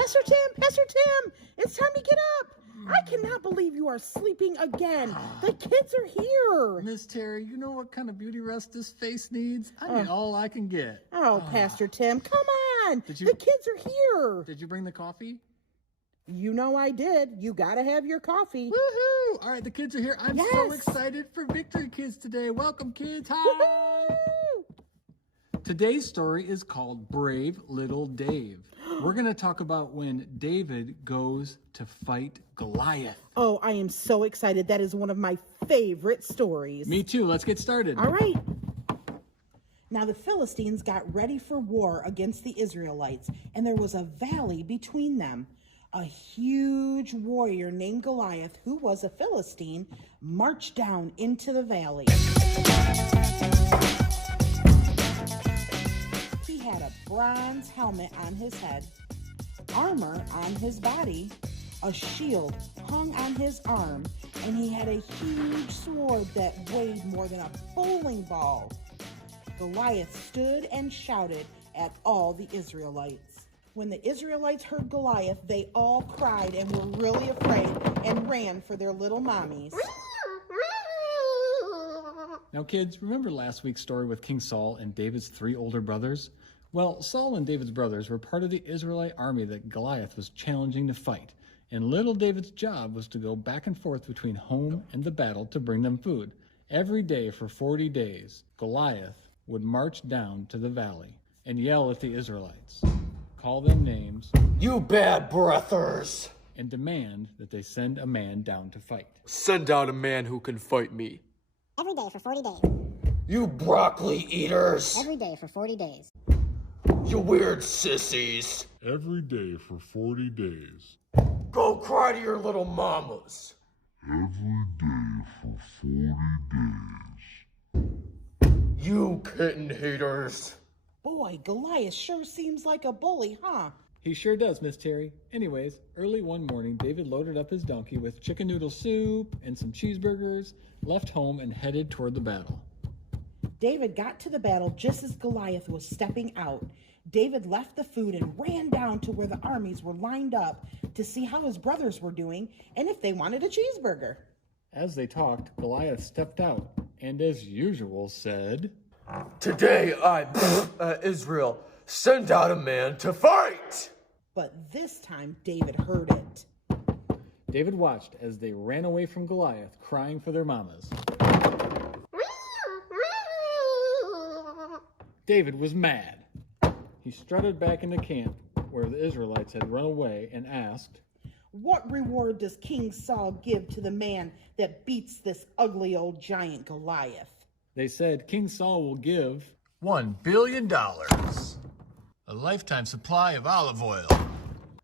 Pastor Tim, it's time to get up. I cannot believe you are sleeping again. The kids are here. Miss Terry, you know what kind of beauty rest this face needs? I need all I can get. Oh, Pastor Tim, come on. The kids are here. Did you bring the coffee? You know I did. You gotta have your coffee. Woohoo! All right, the kids are here. I'm so excited for Victory Kids today. Welcome, kids. Hi! Woo-hoo! Today's story is called Brave Little Dave. We're going to talk about when David goes to fight Goliath. Oh, I am so excited. That is one of my favorite stories. Me too. Let's get started. All right. Now the Philistines got ready for war against the Israelites, and there was a valley between them. A huge warrior named Goliath, who was a Philistine, marched down into the valley. He had a bronze helmet on his head, armor on his body, a shield hung on his arm, and he had a huge sword that weighed more than a bowling ball. Goliath stood and shouted at all the Israelites. When the Israelites heard Goliath, they all cried and were really afraid and ran for their little mommies. Now, kids, remember last week's story with King Saul and David's 3 older brothers? Well, Saul and David's brothers were part of the Israelite army that Goliath was challenging to fight, and little David's job was to go back and forth between home and the battle to bring them food. Every day for 40 days, Goliath would march down to the valley and yell at the Israelites, call them names, "You bad brothers!" and demand that they send a man down to fight. "Send out a man who can fight me." Every day for 40 days. "You broccoli eaters!" Every day for 40 days. "You weird sissies!" Every day for 40 days. "Go cry to your little mamas!" Every day for 40 days. "You kitten haters!" Boy, Goliath sure seems like a bully, huh? He sure does, Miss Terry. Anyways, early one morning, David loaded up his donkey with chicken noodle soup and some cheeseburgers, left home, and headed toward the battle. David got to the battle just as Goliath was stepping out. David left the food and ran down to where the armies were lined up to see how his brothers were doing and if they wanted a cheeseburger. As they talked, Goliath stepped out and, as usual, said, "Today Israel, send out a man to fight!" But this time, David heard it. David watched as they ran away from Goliath, crying for their mamas. David was mad. He strutted back into camp where the Israelites had run away and asked, What reward does King Saul give to the man that beats this ugly old giant Goliath? They said King Saul will give $1 billion, a lifetime supply of olive oil,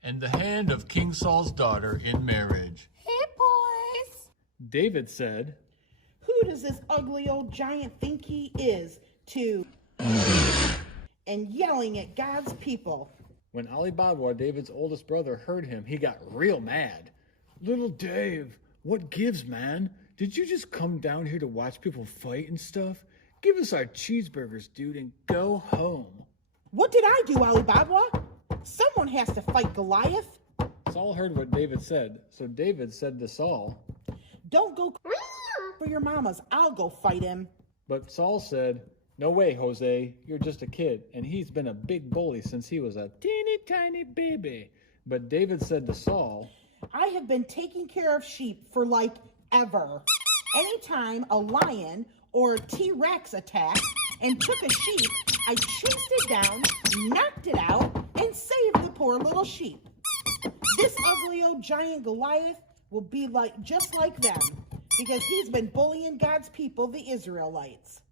and the hand of King Saul's daughter in marriage. Hey, boys! David said, Who does this ugly old giant think he is to... and yelling at God's people. When Ali Baba, David's oldest brother, heard him, he got real mad. Little Dave, what gives, man? Did you just come down here to watch people fight and stuff? Give us our cheeseburgers, dude, and go home. What did I do, Ali Baba? Someone has to fight Goliath. Saul heard what David said, so David said to Saul, Don't go for your mamas. I'll go fight him. But Saul said, No way, Jose, you're just a kid, and he's been a big bully since he was a teeny tiny baby. But David said to Saul, I have been taking care of sheep for like ever. Anytime a lion or a T-Rex attacked and took a sheep, I chased it down, knocked it out, and saved the poor little sheep. This ugly old giant Goliath will be just like them, because he's been bullying God's people, the Israelites.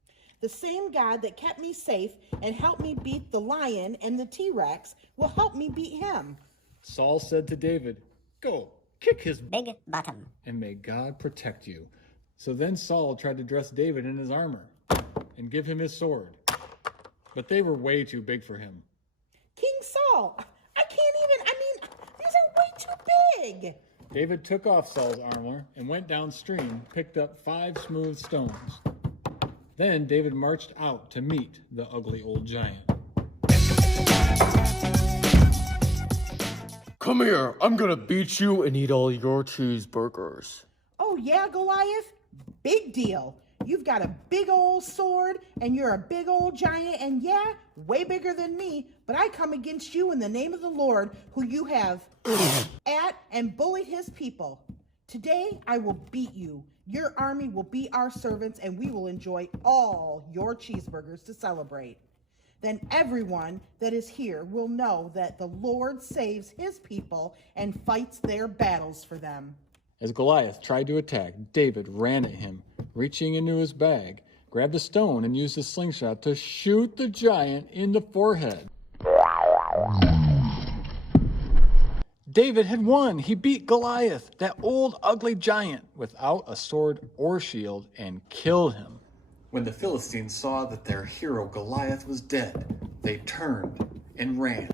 The same God that kept me safe and helped me beat the lion and the T-Rex will help me beat him. Saul said to David, Go, kick his Big bottom. and may God protect you. So then Saul tried to dress David in his armor and give him his sword. But they were way too big for him. King Saul, these are way too big. David took off Saul's armor and went downstream, picked up 5 smooth stones. Then David marched out to meet the ugly old giant. Come here, I'm gonna beat you and eat all your cheeseburgers. Oh, yeah, Goliath? Big deal. You've got a big old sword, and you're a big old giant, and yeah, way bigger than me, but I come against you in the name of the Lord, who you have at and bullied his people. Today, I will beat you. Your army will be our servants, and we will enjoy all your cheeseburgers to celebrate. Then everyone that is here will know that the Lord saves his people and fights their battles for them. As Goliath tried to attack, David ran at him, reaching into his bag, grabbed a stone, and used a slingshot to shoot the giant in the forehead. David had won. He beat Goliath, that old ugly giant, without a sword or shield, and killed him. When the Philistines saw that their hero Goliath was dead, they turned and ran,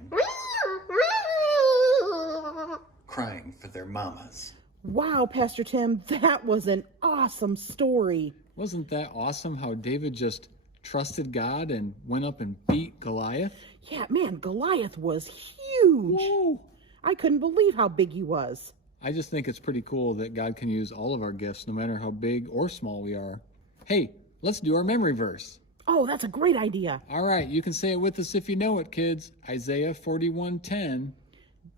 crying for their mamas. Wow, Pastor Tim, that was an awesome story. Wasn't that awesome how David just trusted God and went up and beat Goliath? Yeah, man, Goliath was huge. Whoa. I couldn't believe how big he was. I just think it's pretty cool that God can use all of our gifts, no matter how big or small we are. Hey, let's do our memory verse. Oh, that's a great idea. All right, you can say it with us if you know it, kids. Isaiah 41:10.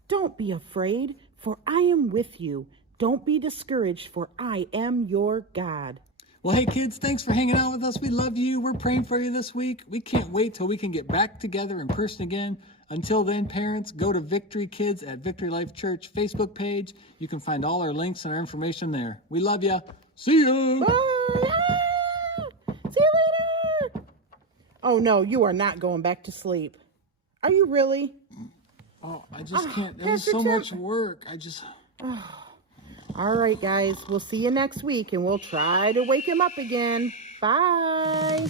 Don't be afraid, for I am with you. Don't be discouraged, for I am your God. Well, hey, kids, thanks for hanging out with us. We love you. We're praying for you this week. We can't wait till we can get back together in person again. Until then, parents, go to Victory Kids at Victory Life Church Facebook page. You can find all our links and our information there. We love you. See ya. Bye. See you later. Oh, no, you are not going back to sleep. Are you really? Oh, I just can't. It was Pastor so Tim. much work. All right, guys, we'll see you next week, and we'll try to wake him up again. Bye.